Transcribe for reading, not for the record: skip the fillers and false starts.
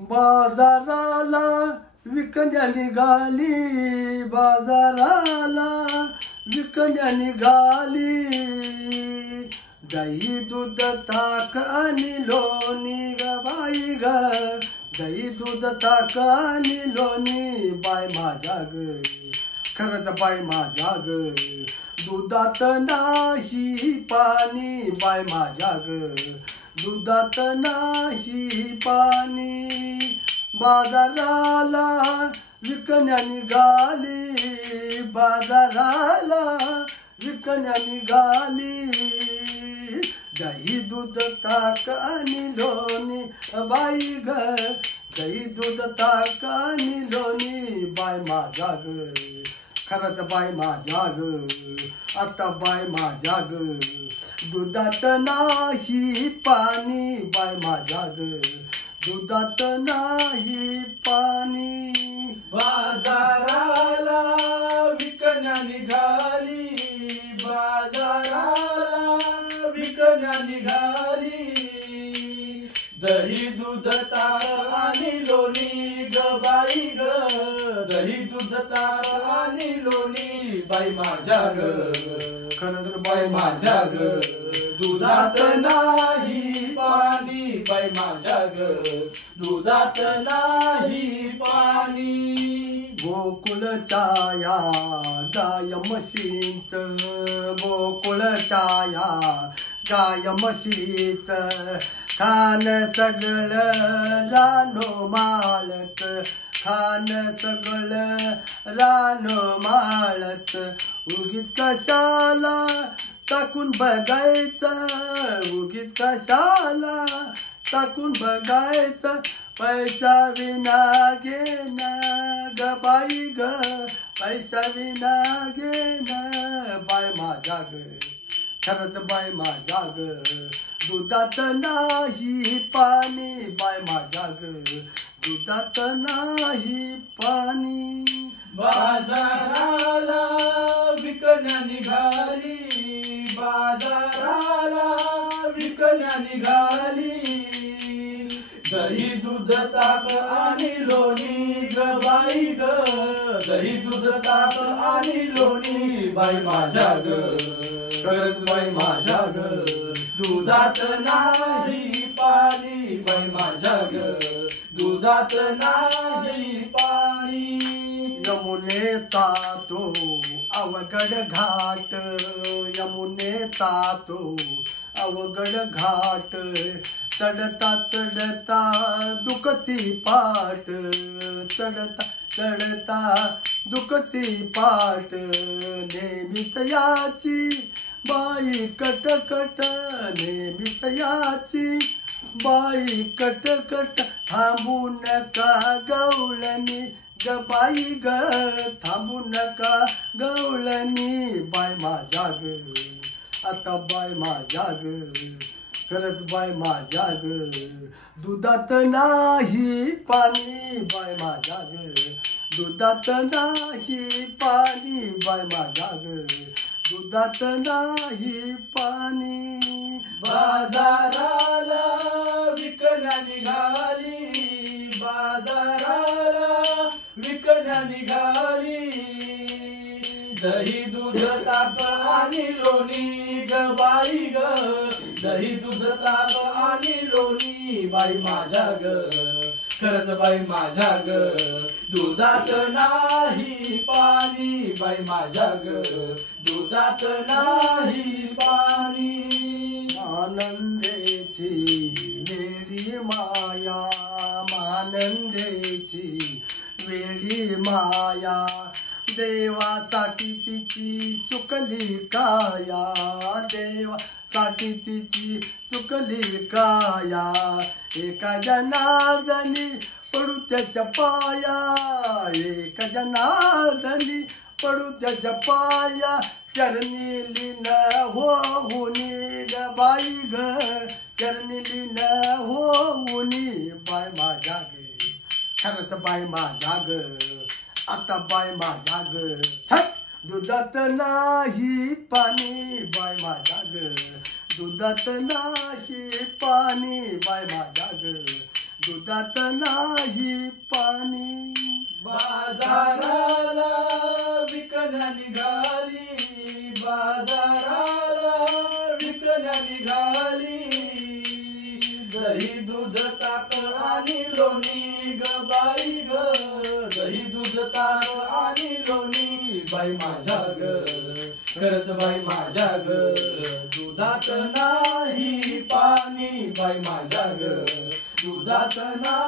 बाजाराला विकण्या निघाली, बाजाराला विकण्या निघाली, दही दूध ताक आणि लोणी ग बाई ग, दही दूध ताक आणि लोणी बाय माझ्या ग, खरंच बाय माझ्या ग, दुधात नाही पाणी बाय माझ्या ग, दुधात नाही पाणी, बाजाराला विकण्या निघाली, बाजाराला विकण्या निघाली, दही दूध ताक आणि लोणी बाई ग, दही दूध ताक आणि लोणी बाय माझ्या ग, खरंच बाय माझ्या ग, आता बाय माझ्या ग, दुधात नाही पाणी बाय माझ्या ग, दुधात नाही पाणी, बाजाराला विकण्या निघाली, बाजाराला विकण्या निघाली, दही दूध ताक आणि लोणी ग बाई ग, दही दूध ताक आणि लोणी बाई माझ्या ग, खरंच बाई माझ्या ग, दुधात नाही पाणी बाई माझ्या ग, दुधात नाही पाणी, गोकुळच्या या गाय म्हशींच, गोकुळच्या या गाय म्हशींच, खान सगळं रानो माळच, खान सगळं रानो माळच, उगीच कशाला टाकून बघायचं, उगीच कशाला टाकून बघायचं, पैसा विना घेणं ग बाई ग, पैसा विना घेणं बाय माझ्या ग, खरंच बाय माझ्या ग, दुधात नाही पाणी बाय माझ्या ग, दुधात नाही पाणी, बाजाराला विकण्या निघाली, बाजाराला विकण्या निघाली, दही दूध ताक आणि लोणी ग बाई ग, दही दूध ताक आणि लोणी बाई माझ्या ग, खरंच बाई माझ्या ग, दुधात नाही पाणी बाई माझ्या ग, दुधात नाही पाणी, यमुनेचा तो अवघड घाट, यमुनेचा तो अवघड घाट, चढता चढता दुखती पाट, चढता चढता दुखती पाट, नेहमीच याची बाई कटकट, नेहमीच याची बाई कटकट, थांबू नका गवळणी ग बाई ग, थांबू नका गवळणी बाय माझ्या ग, आता बाय माझ्या ग, खरंच बाय माझ्या ग, दुधात नाही पाणी बाय माझ्या ग, दुधात नाही पाणी बाय माझ्या ग, दुधात नाही पाणी, बाजाराला विकण्या निघाली, बाजाराला विकण्या निघाली, दही दूध ताक आणि लोणी ग बाई ग, दही दूध ताक आणि लोणी बाई माझ्या ग, खरंच बाई माझ्या ग, दुधात नाही पाणी बाई माझ्या ग, दुधात नाही पाणी, आनंदेची वेडी माया, आनंदेची वेडी माया, देवासाठी तिची सुकली काया, देवासाठी तिची सुकली काया, एका जनार्दनी पडू त्याच्या पाया, एका जनार्दनी पडू त्याच्या पाया, चरणी लीन होऊनी ग बाई ग, चरणी लीन होऊनी बाय माझ्या ग, खरंच बाय माझ्या ग, आता बाय माझ्या ग, छट दुधात नाही पाणी बाय माझ्या ग, दुधात नाही पाणी बाय माझ्या ग, दुधात दुधात नाही पाणी बाजाराला विकण्या निघाली बाजाराला विकण्या निघाली दही दूध ताक आणि लोणी ग बाई ग दही दूध ताक आणि लोणी बाई माझ्या ग खरंच बाई माझ्या ग दुधात नाही पाणी बाई माझ्या ग दुधात नाही